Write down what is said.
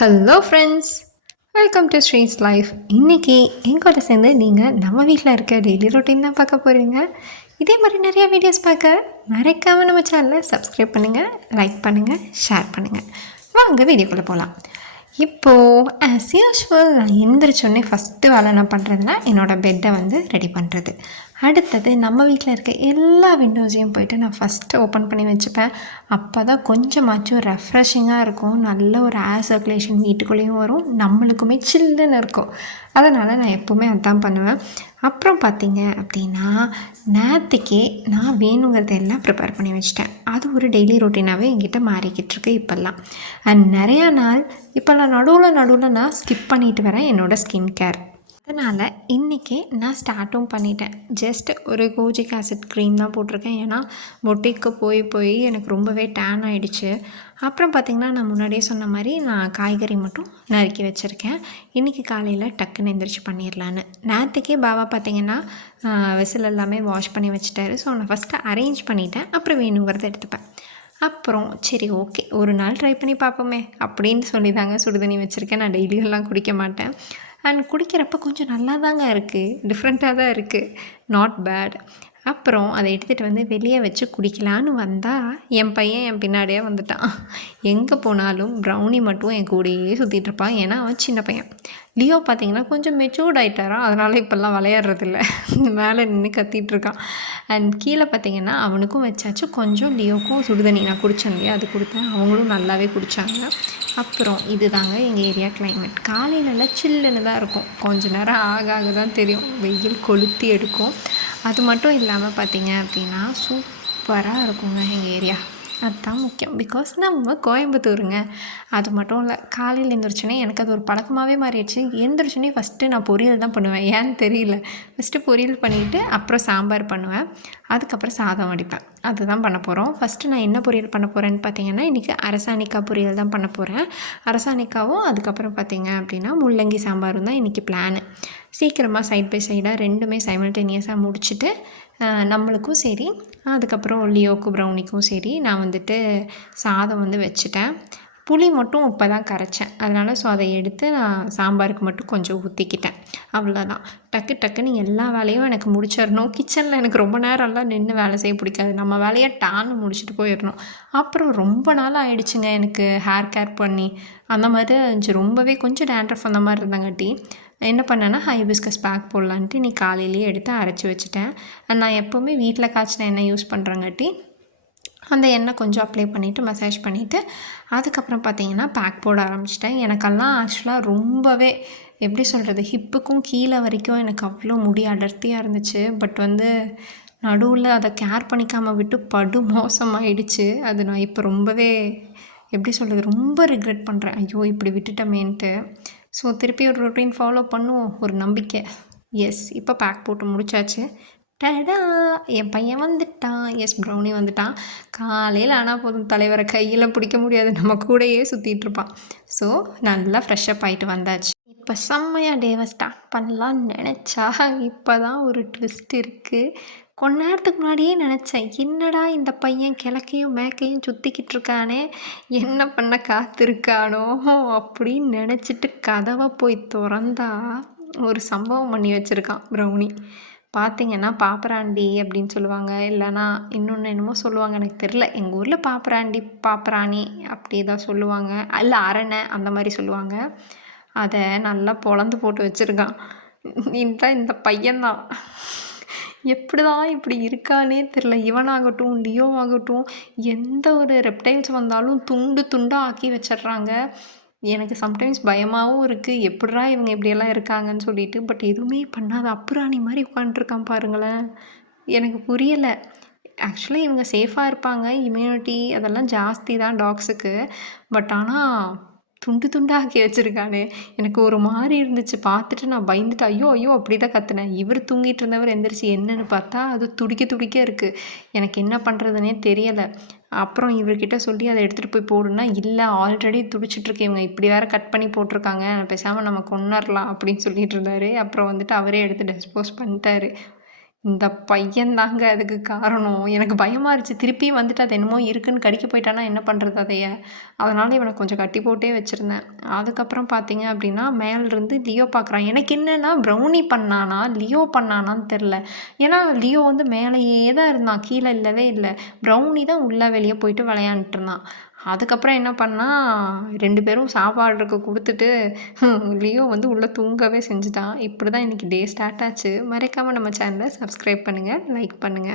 Hello friends, welcome to ஸ்ரீஸ் life. இன்றைக்கி என் கூட சேர்ந்து நீங்கள் நம்ம வீட்டில் இருக்க டெய்லி ரொட்டீன் தான் பார்க்க போகிறீங்க. இதே மாதிரி நிறையா வீடியோஸ் பார்க்க மறக்காமல் நம்ம சேனலை சப்ஸ்கிரைப் பண்ணுங்கள், லைக் பண்ணுங்கள், ஷேர் பண்ணுங்கள். வாங்க வீடியோக்குள்ளே போகலாம். இப்போது ஆஸ் யூஷுவல் நான் எழுந்திரிச்சோடனே ஃபஸ்ட்டு வேலை என்ன பண்ணுறதுன்னா என்னோடய பெட்டை ரெடி பண்ணுறது. அடுத்தது நம்ம வீட்டில் இருக்க எல்லா விண்டோஸையும் போய்ட்டு நான் ஃபஸ்ட்டு ஓப்பன் பண்ணி வச்சுப்பேன். அப்போ தான் கொஞ்சமாச்சும் ரெஃப்ரெஷிங்காக இருக்கும், நல்ல ஒரு ஏர் சர்க்குலேஷன் வீட்டுக்குள்ளேயும் வரும், நம்மளுக்குமே சில்லுன்னு இருக்கும். அதனால் நான் எப்போவுமே அதுதான் பண்ணுவேன். அப்புறம் பார்த்திங்க அப்படின்னா நேற்றுக்கே நான் வேணுங்கிறத எல்லாம் ப்ரிப்பேர் பண்ணி வச்சிட்டேன். அது ஒரு டெய்லி ரொட்டீனாகவே என்கிட்ட மாறிக்கிட்டு இருக்கு இப்போல்லாம். அண்ட் நிறையா நாள் இப்போல்லாம் நடுவில் நான் ஸ்கிப் பண்ணிட்டு வரேன் என்னோடய ஸ்கின் கேர். அதனால் இன்றைக்கி நான் ஸ்டார்ட்டும் பண்ணிட்டேன். ஜஸ்ட் ஒரு கோஜிக் ஆசிட் க்ரீம் தான் போட்டிருக்கேன். ஏன்னா பொட்டிக்கு போய் எனக்கு ரொம்பவே டேன் ஆகிடுச்சு. அப்புறம் பார்த்திங்கன்னா நான் முன்னாடியே சொன்ன மாதிரி நான் காய்கறி மட்டும் நறுக்கி வச்சுருக்கேன். இன்றைக்கி காலையில் டக்குன்னு எந்திரிச்சு பண்ணிடலான்னு. நேற்றுக்கே பாபா பார்த்திங்கன்னா வெசல் எல்லாமே வாஷ் பண்ணி வச்சுட்டாரு. ஸோ நான் ஃபஸ்ட்டு அரேஞ்ச் பண்ணிவிட்டேன், அப்புறம் வேணுங்கிறத எடுத்துப்பேன். அப்புறம் சரி ஓகே, ஒரு நாள் ட்ரை பண்ணி பார்ப்போமே அப்படின்னு சொல்லி தாங்க சுடுதண்ணி வச்சுருக்கேன். நான் டெய்லியெல்லாம் குடிக்க மாட்டேன். அண்ட் குடிக்கிறப்ப கொஞ்சம் நல்லா தாங்க இருக்குது, டிஃப்ரெண்ட்டாக தான் இருக்குது, நாட் பேட். அப்புறம் அதை எடுத்துகிட்டு வெளியே வச்சு குடிக்கலான்னு வந்தால் என் பையன் என் பின்னாடியே வந்துட்டான். எங்கே போனாலும் ப்ரௌனி மட்டும் என் கூடயே சுற்றிட்டுருப்பான். ஏன்னா அவன் சின்ன பையன். லியோ பார்த்திங்கன்னா கொஞ்சம் மெச்சூர்ட் ஆகிட்டாரான், அதனால் இப்போல்லாம் விளையாடுறதில்ல, மேலே நின்று கத்திகிட்ருக்கான். அண்ட் கீழே பார்த்திங்கன்னா அவனுக்கும் வச்சாச்சு. கொஞ்சம் லியோக்கும் சுடுதண்ணி நான் குடித்தேன் இல்லையா, அது கொடுத்தேன், அவங்களும் நல்லாவே குடித்தாங்க. அப்புறம் இது தாங்க எங்கள் ஏரியா கிளைமேட். காலையிலலாம் சில்லுன்னு தான் இருக்கும், கொஞ்சம் நேரம் ஆக தான் தெரியும் வெயில் கொளுத்தி எடுக்கும். அது மட்டும் இல்லாமல் பார்த்திங்க அப்படின்னா சூப்பராக இருக்குங்க எங்கள் ஏரியா. அதுதான் முக்கியம். பிகாஸ் நம்ம கோயம்புத்தூருங்க. அது மட்டும் இல்லை, காலையில் எழுந்திரிச்சோன்னே எனக்கு அது ஒரு பழக்கமாகவே மாறிடுச்சு. எழுந்திரிச்சோன்னே ஃபஸ்ட்டு நான் பொரியல் தான் பண்ணுவேன், ஏன்னு தெரியல. ஃபஸ்ட்டு பொரியல் பண்ணிவிட்டு அப்புறம் சாம்பார் பண்ணுவேன், அதுக்கப்புறம் சாதம் வடிப்பேன். அதுதான் பண்ண போகிறோம். ஃபஸ்ட்டு நான் என்ன பொரியல் பண்ண போகிறேன்னு பார்த்தீங்கன்னா இன்றைக்கி அரசாணிக்காய் பொரியல் தான் பண்ண போகிறேன். அரசாணிக்காவும் அதுக்கப்புறம் பார்த்திங்க அப்படின்னா முள்ளங்கி சாம்பாரும் தான் இன்றைக்கி பிளானு. சீக்கிரமாக சைட் பை சைடாக ரெண்டுமே சைமல்டேனியஸாக முடிச்சுட்டு நம்மளுக்கும் சரி, அதுக்கப்புறம் லியோக்கு ப்ரௌனிக்கும் சரி நான் சாதம் வச்சுட்டேன். புளி மட்டும் இப்போ தான் கரைச்சேன், அதனால் ஸோ அதை எடுத்து நான் சாம்பாருக்கு மட்டும் கொஞ்சம் ஊற்றிக்கிட்டேன். அவ்வளோதான். டக்குன்னு எல்லா வேலையும் எனக்கு முடிச்சிடணும். கிச்சனில் எனக்கு ரொம்ப நேரம்லாம் நின்று வேலை செய்ய பிடிக்காது. நம்ம வேலையை டான்னு முடிச்சுட்டு போயிடணும். அப்புறம் ரொம்ப நாள் ஆகிடுச்சுங்க எனக்கு ஹேர் கேர் பண்ணி. அந்த மாதிரி இருந்துச்சு, ரொம்பவே கொஞ்சம் டேண்ட்ரஃப் அந்த மாதிரி இருந்தாங்காட்டி என்ன பண்ணேன்னா ஹைபிஸ்கஸ் பேக் போடலான்ட்டு நீ காலையிலேயே எடுத்து அரைச்சி வச்சுட்டேன். நான் எப்போவுமே வீட்டில் காய்ச்சின எண்ணெய் யூஸ் பண்ணுறங்காட்டி அந்த எண்ணெய் கொஞ்சம் அப்ளை பண்ணிவிட்டு மசாஜ் பண்ணிவிட்டு அதுக்கப்புறம் பார்த்திங்கன்னா பேக் போட ஆரம்பிச்சிட்டேன். எனக்கெல்லாம் ஆக்சுவலாக ரொம்பவே எப்படி சொல்கிறது, ஹிப்புக்கும் கீழே வரைக்கும் எனக்கு அவ்வளோ முடி அடர்த்தியாக இருந்துச்சு. பட் நடுவில் அதை கேர் பண்ணிக்காமல் விட்டு படு மோசமாகிடுச்சு. அது நான் இப்போ ரொம்பவே எப்படி சொல்கிறது, ரொம்ப ரிக்ரெட் பண்ணுறேன். ஐயோ இப்படி விட்டுட்டமேன்ட்டு. ஸோ திருப்பி ஒரு ரொட்டீன் ஃபாலோ பண்ணுவோம், ஒரு நம்பிக்கை. எஸ், இப்போ பேக் போட்டு முடிச்சாச்சு. டடா, என் பையன் வந்துட்டான். எஸ், ப்ரௌனி வந்துட்டான். காலையில் ஆனால் போதும், தலைவரை கையில் பிடிக்க முடியாது, நம்ம கூடையே சுற்றிட்டுருப்பான். ஸோ நல்லா ஃப்ரெஷ்ஷப் ஆகிட்டு வந்தாச்சு. இப்போ செம்மையாக டேவை ஸ்டார்ட் பண்ணலான்னு நினச்சா இப்போ தான் ஒரு ட்விஸ்ட் இருக்குது. கொஞ்ச நேரத்துக்கு முன்னாடியே நினச்சேன், என்னடா இந்த பையன் கிழக்கையும் மேக்கையும் சுற்றிக்கிட்டு இருக்கானே, என்ன பண்ண காத்திருக்கானோ அப்படின்னு நினச்சிட்டு கதவை போய் திறந்தா ஒரு சம்பவம் பண்ணி வச்சுருக்கான் ப்ரௌனி. பார்த்திங்கன்னா பாப்பராண்டி அப்படின்னு சொல்லுவாங்க, இல்லைனா இன்னொன்று என்னமோ சொல்லுவாங்க, எனக்கு தெரில. எங்கள் ஊரில் பாப்பராணி அப்படி தான் சொல்லுவாங்க, இல்லை அரணை அந்த மாதிரி சொல்லுவாங்க. அதை நல்லா பொளந்து போட்டு வச்சுருக்கான். இந்த பையன்தான் எப்படி தான் இப்படி இருக்கானே தெரில. இவனாகட்டும் லியோ ஆகட்டும் எந்த ஒரு ரெப்டைல்ஸ் வந்தாலும் துண்டாக ஆக்கி வச்சிட்றாங்க. எனக்கு சம்டைம்ஸ் பயமாகவும் இருக்குது, எப்படிரா இவங்க இப்படியெல்லாம் இருக்காங்கன்னு சொல்லிட்டு. பட் எதுவுமே பண்ணாத அப்புறாணி மாதிரி உட்காந்துருக்கான் பாருங்களேன். எனக்கு புரியலை. ஆக்சுவலாக இவங்க சேஃபாக இருப்பாங்க, இம்யூனிட்டி அதெல்லாம் ஜாஸ்தி தான் டாக்ஸுக்கு. பட் ஆனால் துண்டாக்கி வச்சுருக்கானே, எனக்கு ஒரு மாதிரி இருந்துச்சு. பார்த்துட்டு நான் பயந்துட்டு ஐயோ அப்படி தான் கத்துனேன். இவர் தூங்கிட்டு இருந்தவர் எந்திரிச்சு என்னன்னு பார்த்தா அது துடிக்க இருக்குது. எனக்கு என்ன பண்ணுறதுனே தெரியலை. அப்புறம் இவர்கிட்ட சொல்லி அதை எடுத்துகிட்டு போய் போடுன்னா, இல்லை ஆல்ரெடி துடிச்சிட்ருக்கு, இவங்க இப்படி வேறு கட் பண்ணி போட்டிருக்காங்க, பேசாமல் நம்ம கொன்னரலாம் அப்படின்னு சொல்லிட்டு இருந்தார். அப்புறம் அவரே எடுத்து டிஸ்போஸ் பண்ணிட்டாரு. இந்த பையன் தாங்க அதுக்கு காரணம். எனக்கு பயமா இருந்துச்சு. திருப்பியும் வந்துட்டு அது என்னமோ இருக்குன்னு கடிக்க போயிட்டான்னா என்ன பண்ணுறது அதைய? அதனால இவன கொஞ்சம் கட்டி போட்டே வச்சிருந்தேன். அதுக்கப்புறம் பார்த்தீங்க அப்படின்னா, மேலருந்து லியோ பார்க்குறான். எனக்கு என்னன்னா ப்ரௌனி பண்ணானா, லியோ பண்ணானான்னு தெரில. ஏன்னா லியோ வந்து மேலேயே தான் இருந்தான். கீழ இல்லவே இல்ல. ப்ரௌனி தான் உள்ள வெளிய போயிட்டு விளையாண்டுட்டு இருந்தான். அதுக்கப்புறம் என்ன பண்ணான், 2 பேரும் சாப்பாடுக்கு குடுத்துட்டு லியோ வந்து உள்ள தூங்கவே செஞ்சுட்டான். இப்படி தான் இன்னைக்கு டே ஸ்டார்ட் ஆச்சு. மறக்காம நம்ம சேனல சப்ஸ்கிரைப் பண்ணுங்க, லைக் பண்ணுங்க.